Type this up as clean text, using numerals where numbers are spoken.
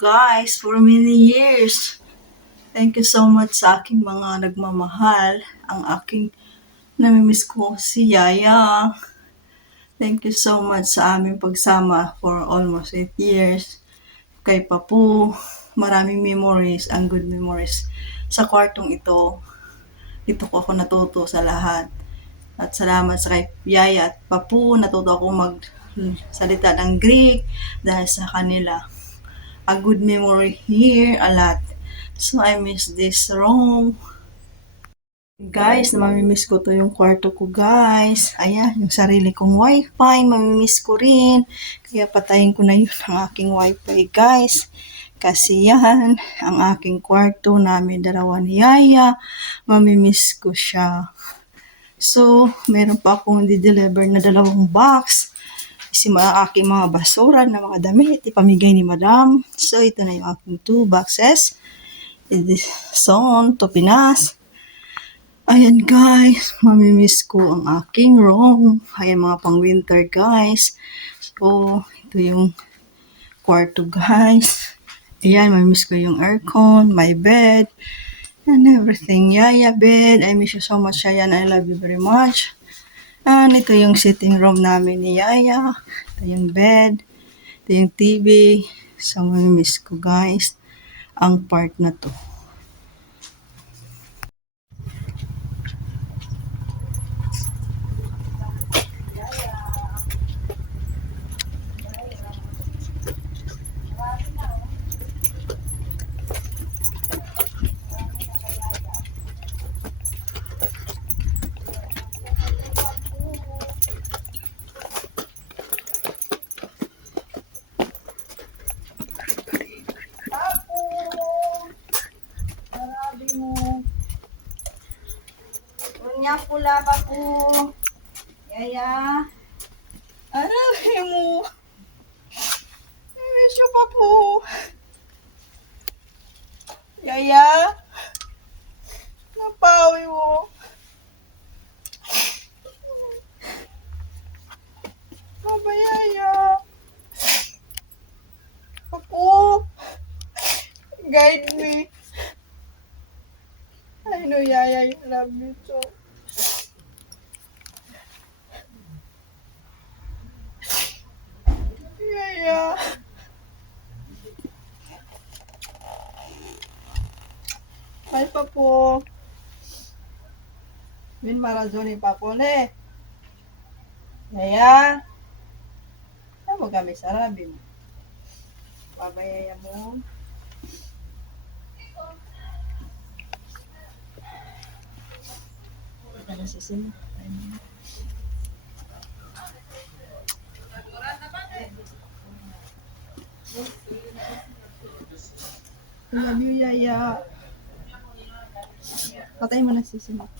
guys for many years. Thank you so much sa aking mga nagmamahal. Ang aking namimiss ko si Yaya. Thank you so much sa aming pagsama for almost 8 years. Kay Papu, maraming memories, ang good memories. Sa kwartong ito, dito ko ako natuto sa lahat. At salamat sa kay Yaya at Papu, natuto ako salita ng Greek dahil sa kanila. A good memory here, a lot. So I miss this room. Guys, mamimiss ko to yung kwarto ko guys. Ayan, yung sarili kong wifi, mamimiss ko rin. Kaya patayin ko na yun ang aking wifi guys. Kasi yan, ang aking kwarto namin dalawa ni Yaya. Mamimiss ko siya. So, meron pa akong di-deliver na 2 box. Aking mga basura na mga damit, ipamigay ni Madam. So, ito na yung aking 2 boxes. It is on to Pinas. Ayan guys, mamimiss ko ang aking room. Ayan mga pang winter guys. So, ito yung kwarto guys. Ayan, mamimiss ko yung aircon, my bed, and everything. Yaya bed, I miss you so much Yaya and I love you very much. And ito yung sitting room namin ni Yaya. Ito yung bed, ito yung TV. So, mamimiss ko guys ang part na to. Unya pula pa po. Yaya. Arabi mo. Miss you pa po. Yaya. Napawi mo. Baba Yaya. Papo. Guide me. I know Yaya, you love me so. Yaya. Bye Papo. Bin marazoni Papo le. Yaya. Ano kami sarabin? Baba Yaya mo. Ano sa sino? I love you, Yaya. Patay mo na si Sino.